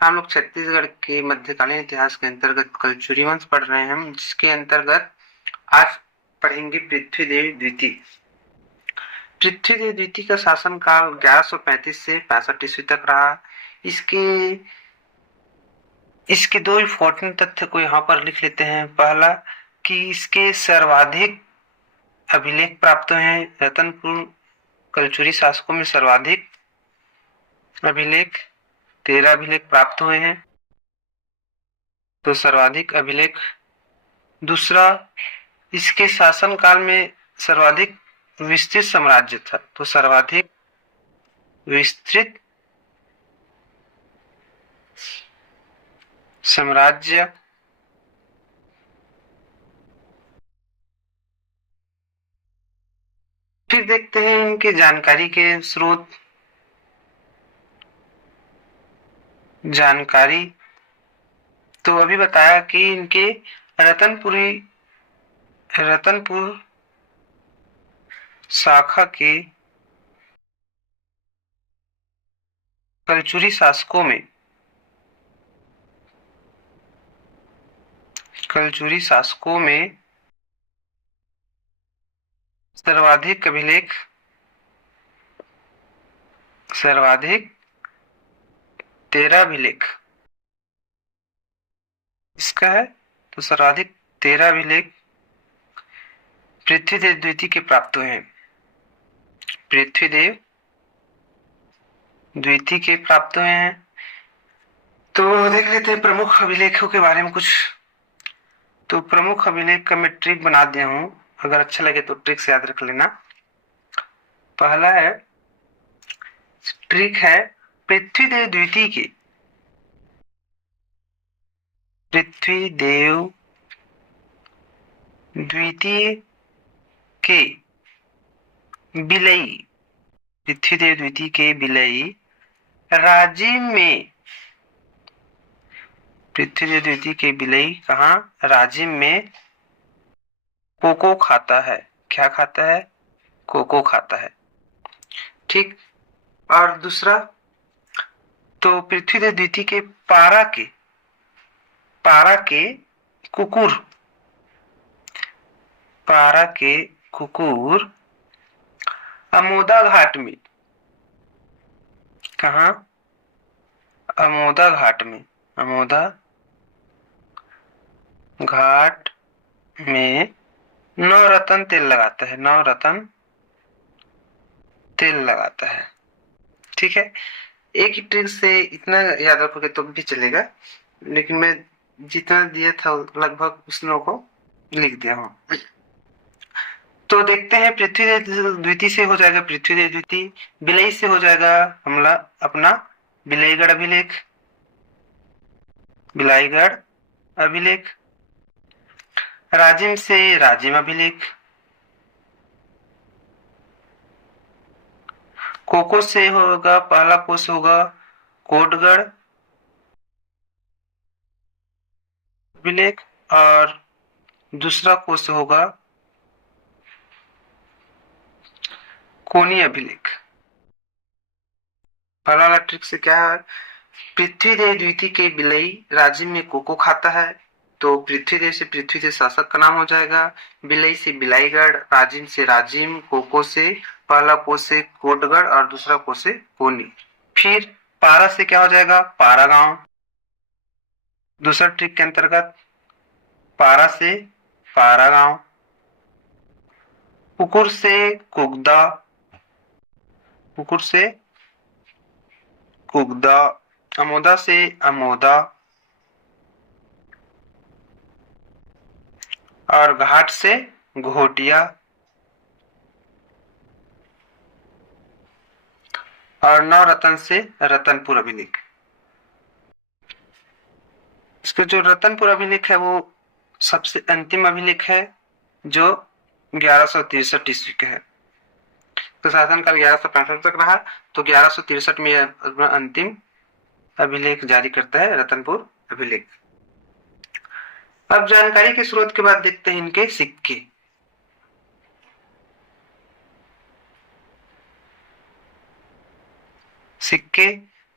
हम लोग छत्तीसगढ़ के मध्यकालीन इतिहास के अंतर्गत कलचुरी वंश पढ़ रहे हैं हम, जिसके अंतर्गत आज पढ़ेंगे पृथ्वीदेव द्वितीय। पृथ्वीदेव द्वितीय का शासनकाल 1135 से 65 ईस्वी तक रहा। इसके इसके दो इम्पोर्टेंट तथ्य को यहाँ पर लिख लेते हैं। पहला कि इसके सर्वाधिक अभिलेख प्राप्त हुए हैं। रतनपुर कलचुरी शासकों में सर्वाधिक अभिलेख 13 अभिलेख प्राप्त हुए हैं, तो सर्वाधिक अभिलेख। दूसरा, इसके शासनकाल में सर्वाधिक विस्तृत साम्राज्य था, तो सर्वाधिक विस्तृत साम्राज्य। फिर देखते हैं इनके जानकारी के स्रोत। जानकारी तो अभी बताया कि इनके रतनपुर शाखा के कलचुरी शासकों में सर्वाधिक 13 अभिलेख इसका है, तो सर्वाधिक 13 अभिलेख पृथ्वीदेव द्वितीय के प्राप्त हुए हैं। पृथ्वीदेव द्वितीय के प्राप्त हुए हैं। तो देख लेते हैं प्रमुख अभिलेखों के बारे में कुछ। तो प्रमुख अभिलेख का मैं ट्रिक बना दिया हूं, अगर अच्छा लगे तो ट्रिक से याद रख लेना। पहला है ट्रिक है पृथ्वीदेव द्वितीय के बिलई पृथ्वीदेव द्वितीय के बिलई राजिम में पृथ्वीदेव द्वितीय के बिलई कहा राजिम में कोको खाता है। क्या खाता है? कोको खाता है। ठीक। और दूसरा, तो पृथ्वीदेव द्वितीय के पारा के कुकुर अमोदा घाट में, कहा? अमोदा घाट में नवरत्न तेल लगाता है। ठीक है, एक ही ट्रिक से इतना याद रखोगे तो भी चलेगा, लेकिन मैं जितना दिया था लगभग उसनों को लिख दिया हूँ। तो देखते हैं पृथ्वीदेव द्वितीय से हो जाएगा पृथ्वीदेव द्वितीय, बिलई से हो जाएगा हमला अपना बिलाईगढ़ अभिलेख, राजिम से राजिम अभिलेख, कोको से होगा पहला कोष होगा कोटगढ़ अभिलेख, और दूसरा कोष होगा कोनी अभिलेख। पहला वाला ट्रिक से क्या है? पृथ्वीदेव द्वितीय के बिलई राजिम में कोको खाता है, तो पृथ्वीदेव से पृथ्वीदेव शासक का नाम हो जाएगा। बिलई से बिलाईगढ़, राजिम से राजिम, कोको से पहला कोष से कोटगढ़ और दूसरा कोष से कोनी। फिर पारा से क्या हो जाएगा? पारा गांव। दूसरा ट्रिक के अंतर्गत पारा से पारा गांव, कुकुर से कुगदा, अमोदा से अमोदा, और घाट से घोटिया, और नवरत्न से रतनपुर अभिलेख। इसका जो रतनपुर अभिलेख है वो सबसे अंतिम अभिलेख है, जो 1163 ईस्वी का है। तो शासनकाल 1165 तक रहा, तो 1163 में अपना अंतिम अभिलेख जारी करता है रतनपुर अभिलेख। अब जानकारी के स्रोत के बाद देखते हैं इनके सिक्के।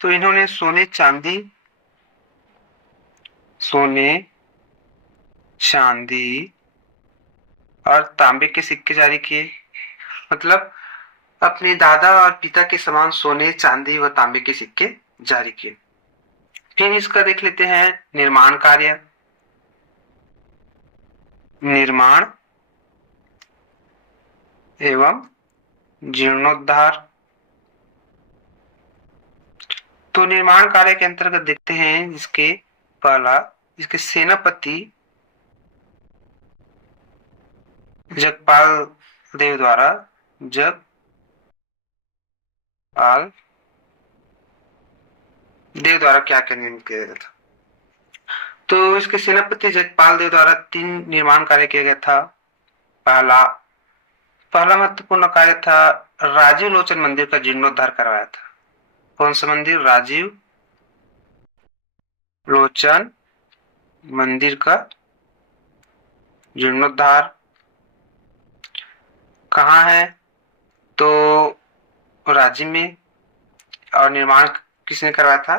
तो इन्होंने सोने चांदी सोने, चांदी और तांबे के सिक्के जारी किए। मतलब अपने दादा और पिता के समान सोने, चांदी व तांबे के सिक्के जारी किए। फिर इसका देख लेते हैं निर्माण कार्य। निर्माण एवं जीर्णोद्धार। तो निर्माण कार्य के अंतर्गत देखते हैं जिसके पहला, जिसके सेनापति जगपाल देव द्वारा क्या क्या निर्णय किया गया था। तो इसके सेनापति जगपाल देव द्वारा 3 निर्माण कार्य किया गया था। पहला महत्वपूर्ण कार्य था राजीव लोचन मंदिर का जीर्णोद्धार करवाया था। कौन सा मंदिर? राजीव लोचन मंदिर का जीर्णोद्धार। कहाँ है? तो रांची में। और निर्माण किसने करवाया था?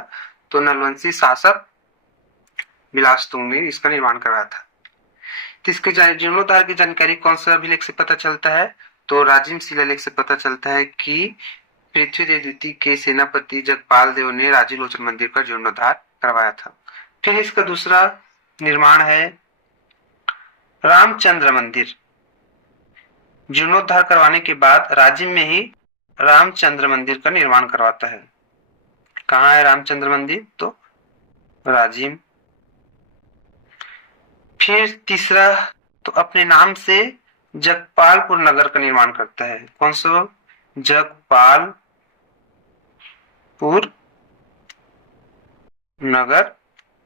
तो नलवंशी शासक बिलासतुंग ने इसका निर्माण करवाया था। तो इसके जीर्णोद्धार की जानकारी कौन सा अभिलेख से पता चलता है? तो राजिम शिलालेख से पता चलता है कि पृथ्वीदेव द्वितीय के सेनापति जगपाल देव ने राजीव लोचन मंदिर का जीर्णोद्धार करवाया था। फिर इसका दूसरा निर्माण है रामचंद्र मंदिर। जीर्णोद्धार करवाने के बाद राजिम में ही रामचंद्र मंदिर का निर्माण करवाता है। कहाँ है रामचंद्र मंदिर? तो राजिम। फिर तीसरा, तो अपने नाम से जगपालपुर नगर का निर्माण करता है। कौन सा? जगपालपुर नगर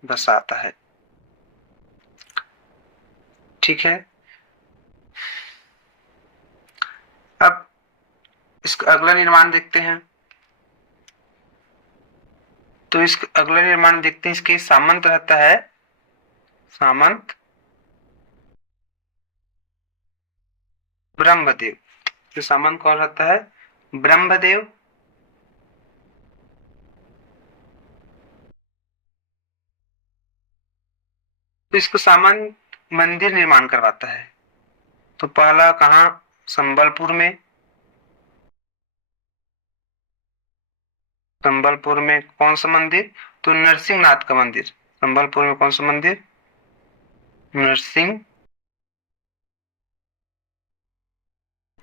बसाता है। ठीक है। अब इसका अगला निर्माण देखते हैं। तो इसका अगला निर्माण देखते हैं। इसके सामंत रहता है सामंत ब्रह्मदेव। तो सामंत कौन रहता है? ब्रह्मदेव। तो इसको सामंत मंदिर निर्माण करवाता है। तो पहला कहाँ? संबलपुर में। संबलपुर में कौन सा मंदिर? तो नरसिंहनाथ का मंदिर। संबलपुर में कौन सा मंदिर? नरसिंह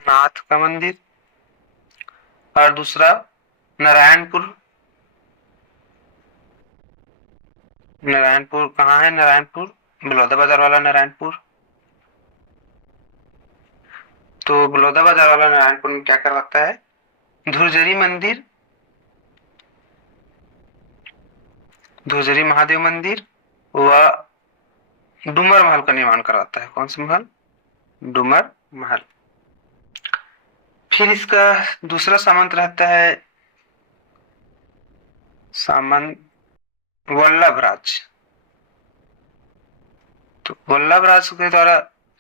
नाथ का मंदिर। और दूसरा नारायणपुर। नारायणपुर कहाँ है? नारायणपुर बलौदा बाजार वाला नारायणपुर। तो बलौदा बाजार वाला नारायणपुर में क्या करवाता है? धुरजरी मंदिर, धुरजरी महादेव मंदिर व डूमर महल का निर्माण करवाता है। कौन सा महल? डूमर महल। फिर इसका दूसरा सामंत रहता है सामंत वल्लभराज। तो वल्लभराज के द्वारा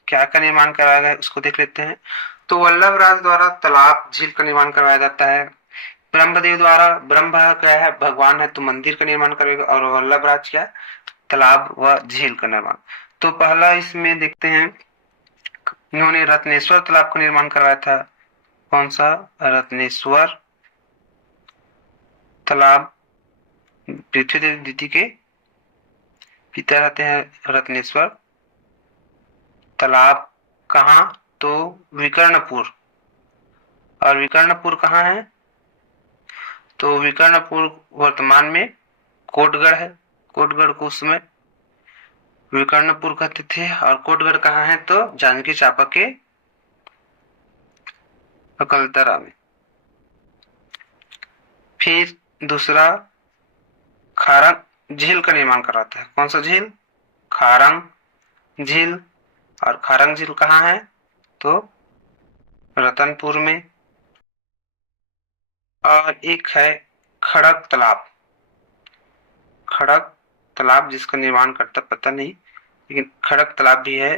क्या का निर्माण कराया गया उसको देख लेते हैं। तो वल्लभराज द्वारा तालाब, झील का निर्माण करवाया जाता है। ब्रह्मदेव द्वारा, ब्रह्म क्या है? भगवान है, तो मंदिर का निर्माण करेगा। और वल्लभराज क्या? तालाब व झील का निर्माण। तो पहला इसमें देखते हैं, इन्होंने रत्नेश्वर तालाब का निर्माण करवाया था। कौन सा? रत्नेश्वर तालाब। पृथ्वीदेव द्वितीय के पिता रहते हैं रत्नेश्वर। तालाब कहाँ? तो विकर्णपुर। और विकर्णपुर कहाँ है? तो विकर्णपुर वर्तमान में कोटगढ़ है। कोटगढ़ को उस समय विकर्णपुर कहते थे। और कोटगढ़ कहाँ है? तो जांजगीर चांपा के अकलतरा में। फिर दूसरा खारंग झील का निर्माण कराता है। कौन सा झील? खारंग झील। और खारंग झील कहाँ है? तो रतनपुर में। और एक है खड़क तालाब। खड़क तालाब जिसका निर्माण करता पता नहीं, लेकिन खड़क तालाब भी है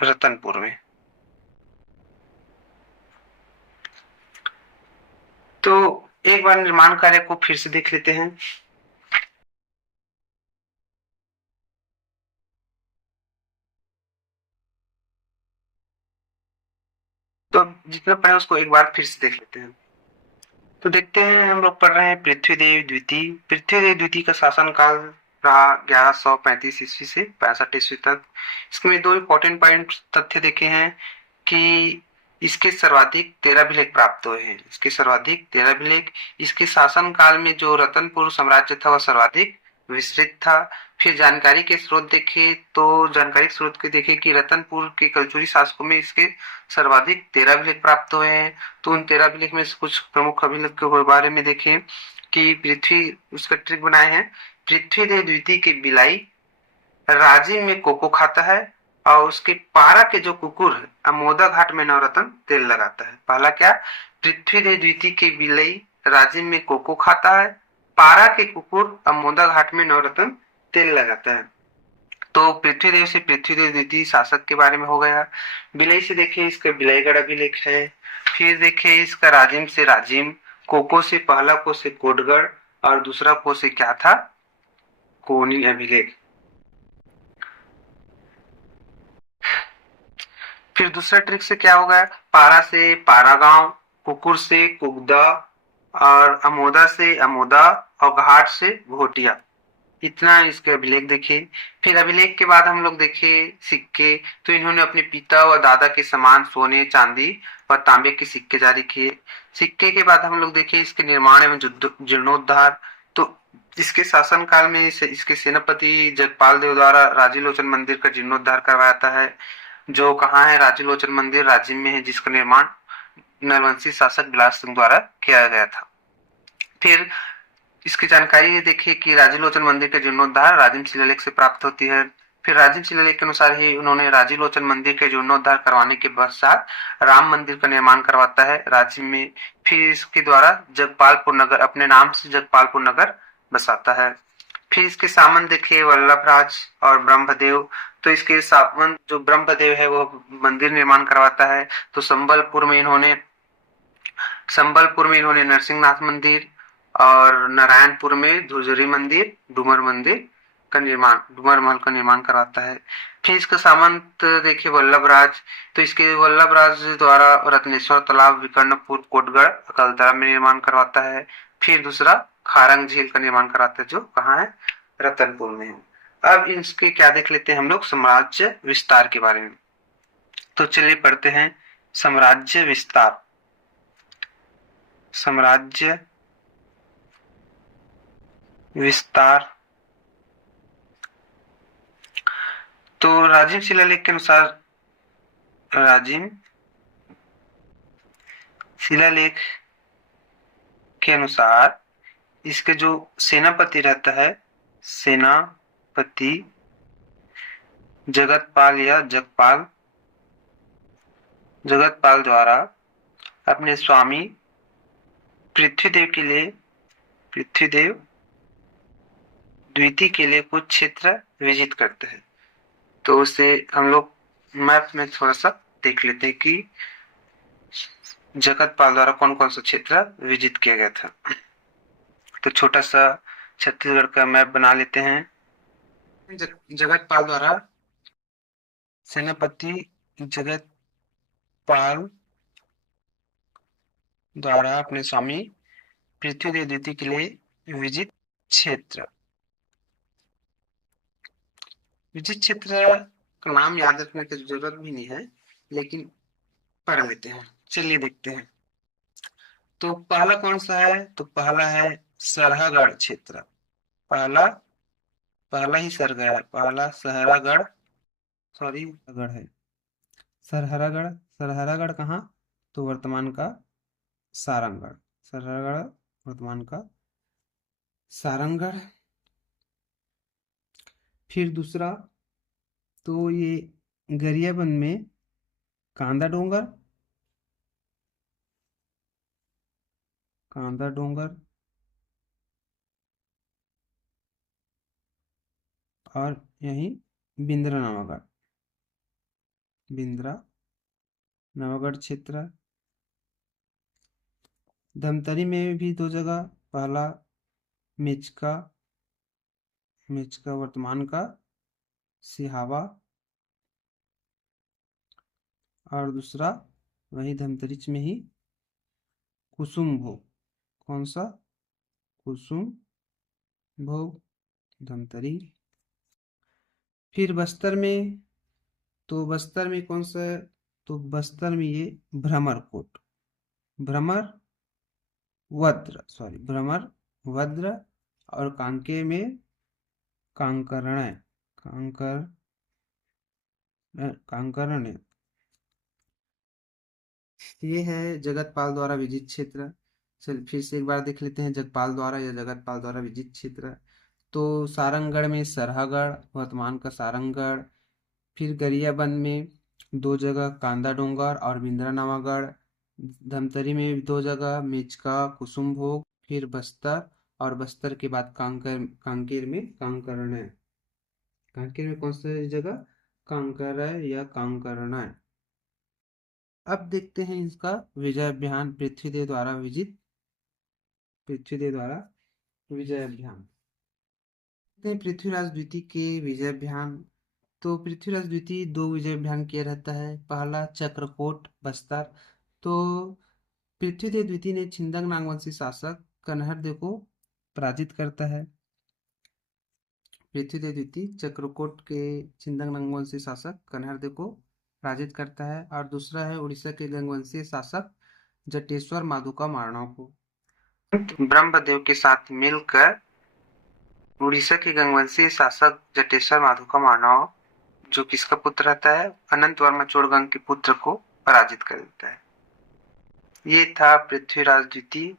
रतनपुर में। तो एक बार निर्माण कार्य को फिर से देख लेते हैं। तो अब जितना पढ़ा उसको एक बार फिर से देख लेते हैं। तो देखते हैं, हम लोग पढ़ रहे हैं पृथ्वीदेव द्वितीय। पृथ्वीदेव द्वितीय का शासनकाल रहा 1135 ईस्वी से 65 ईस्वी तक। इसमें दो इम्पोर्टेंट पॉइंट तथ्य देखे हैं कि इसके सर्वाधिक 13 अभिलेख प्राप्त हुए हैं। इसके सर्वाधिक 13 अभिलेख। इसके शासन काल में जो रतनपुर साम्राज्य था वह सर्वाधिक विस्तृत था। फिर जानकारी के स्रोत देखे तो जानकारी स्रोत के देखे कि रतनपुर के कलचुरी शासकों में इसके सर्वाधिक 13 अभिलेख प्राप्त हुए हैं। तो उन 13 अभिलेख में से कुछ प्रमुख अभिलेख के बारे में देखें कि पृथ्वी उसका ट्रिक बनाए हैं। पृथ्वीदेव द्वितीय की बिलाई राजिम में कोको खाता है और उसके पारा के जो कुकुर है अमोदा घाट में नवरत्न तेल लगाता है। पहला क्या, पृथ्वीदेव द्वितीय की बिलाई राजिम में कोको खाता है, पारा के कुकुर अमोदा घाट में नवरत्न तेल लगाता है। तो पृथ्वीदेव से पृथ्वीदेव द्वितीय शासक के बारे में हो गया। बिलई से देखिए इसका बिलईगढ़ अभिलेख है। फिर देखिए इसका राजिम से राजिम, कोको से पहला को से कोटगढ़ और दूसरा को से क्या था, कोनी अभिलेख। फिर दूसरा ट्रिक से क्या होगा, पारा से पारा गांव, कुकुर से कुगदा और अमोदा से अमोदा और घाट से घोटिया। इतना इसके अभिलेख देखे। फिर अभिलेख के बाद हम लोग देखे सिक्के। तो इन्होंने अपने पिता व दादा के समान सोने चांदी व तांबे के सिक्के जारी किए। सिक्के के बाद हम लोग देखे इसके निर्माण एवं जीर्णोद्धार। तो इसके शासन काल में इसके सेनापति जगपाल देव द्वारा राजीलोचन मंदिर का जीर्णोद्धार करवाया है, जो कहाँ है, राजीलोचन मंदिर राजिम में है, जिसका निर्माण नरवंशी शासक बिलास सिंह द्वारा किया गया था। फिर इसकी जानकारी ये देखिए कि राजीलोचन मंदिर का जीर्णोद्धार राजिम शिलालेख से प्राप्त होती है। फिर राजिम शिलालेख के अनुसार ही उन्होंने राजीलोचन मंदिर के जीर्णोद्धार करवाने के पश्चात राम मंदिर का निर्माण करवाता है राजिम में। फिर इसके द्वारा जगपालपुर नगर अपने नाम से जगपालपुर नगर बसाता है। फिर इसके सामंत देखे वल्लभराज और ब्रह्मदेव। तो इसके सामंत जो ब्रह्मदेव है वो मंदिर निर्माण करवाता है। तो संबलपुर में इन्होंने नरसिंहनाथ मंदिर और नारायणपुर में धुरजरी मंदिर, डूमर मंदिर का निर्माण, डूमर महल का निर्माण कराता है। फिर इसका सामंत देखिए वल्लभराज। तो इसके वल्लभराज द्वारा रत्नेश्वर तालाब, विकर्णपुर, कोटगढ़, अकलतरा में निर्माण करवाता है। फिर दूसरा खारंग झील का निर्माण कराता है, जो कहाँ है, रतनपुर में है। अब इसके क्या देख लेते हैं हम लोग, साम्राज्य विस्तार के बारे में। तो चलिए पढ़ते हैं साम्राज्य विस्तार। साम्राज्य विस्तार। तो राजिम शिलालेख के अनुसार, राजिम शिलालेख के अनुसार इसके जो सेनापति रहता है, सेनापति जगतपाल या जगपाल, जगतपाल द्वारा अपने स्वामी पृथ्वीदेव के लिए, पृथ्वीदेव द्वितीय के लिए कुछ क्षेत्र विजित करते हैं। तो उसे हम लोग मैप में थोड़ा सा देख लेते हैं कि जगतपाल द्वारा कौन कौन सा क्षेत्र विजित किया गया था। तो छोटा सा छत्तीसगढ़ का मैप बना लेते हैं। जगतपाल द्वारा, सेनापति जगतपाल द्वारा अपने स्वामी पृथ्वीदेव द्वितीय के लिए विजित क्षेत्र। विजित क्षेत्र का नाम याद रखने की जरूरत भी नहीं है, लेकिन पढ़ लेते हैं। चलिए देखते हैं। तो पहला कौन सा है, तो पहला है सरहागढ़ क्षेत्र। पहला पहला ही सरगढ़ है, पहला सहरागढ़, सॉरी गढ़ है सरहरागढ़। सरहरागढ़ कहाँ, तो वर्तमान का सारंगढ़। सरहरागढ़ वर्तमान का सारंगढ़। फिर दूसरा, तो ये गरियाबंद में कांदा डोंगर, कांदा डोंगर और यही बिंद्रा नवागढ़, बिंद्रा नवागढ़ क्षेत्र। धमतरी में भी दो जगह, पहला मेचका, मेचका वर्तमान का सिहावा, और दूसरा वही धमतरी में ही कुसुम भोग। कौन सा? कुसुम भोग, धमतरी। फिर बस्तर में, तो बस्तर में कौन सा है? तो बस्तर में ये भ्रमरकोट, भ्रमर वज्र, सॉरी भ्रमर वज्र। और कांके में कांकर्ण, कांकर कांकर्ण। ये है जगतपाल द्वारा विजित क्षेत्र। चल फिर से एक बार देख लेते हैं जगपाल द्वारा या जगतपाल द्वारा विजित क्षेत्र। तो सारंगगढ़ में सरहागढ़, वर्तमान का सारंगगढ़। फिर गरियाबंद में दो जगह कांदा डोंगर और बिंद्रा नवागढ़। धमतरी में दो जगह मेचका कुसुमभोग। फिर बस्तर, और बस्तर के बाद कांकेर में कांकर्ण है। कांकेर में कौन सा जगह? कांकर है या कांकर्ण है। अब देखते हैं इसका विजय अभियान, पृथ्वीदेव द्वारा विजित, पृथ्वीदेव द्वारा विजय अभियान। पृथ्वीराज द्वितीय के विजय अभियान। तो पृथ्वीराज द्वितीय दो विजय अभियान किया रहता है। पहला चक्रकोट बस्तर। तो पृथ्वीदेव द्वितीय ने छिंदंग नागवंशी शासक कन्हरदेव को पराजित करता है। पृथ्वीदेव द्वितीय चक्रकोट के छिंदंग नागवंशी शासक कन्हरदेव को पराजित करता है। और दूसरा है उड़ीसा के गंगवंशीय शासक जटेश्वर माधुका मारणव को। ब्रह्मदेव के साथ मिलकर उड़ीसा के गंगवंशीय शासक जटेश्वर माधुका मारणव, जो किसका पुत्र रहता है? अनंत वर्मा चोड़गंग के पुत्र को पराजित कर देता है। ये था पृथ्वीराज द्वितीय।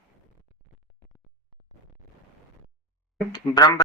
ब्रह्म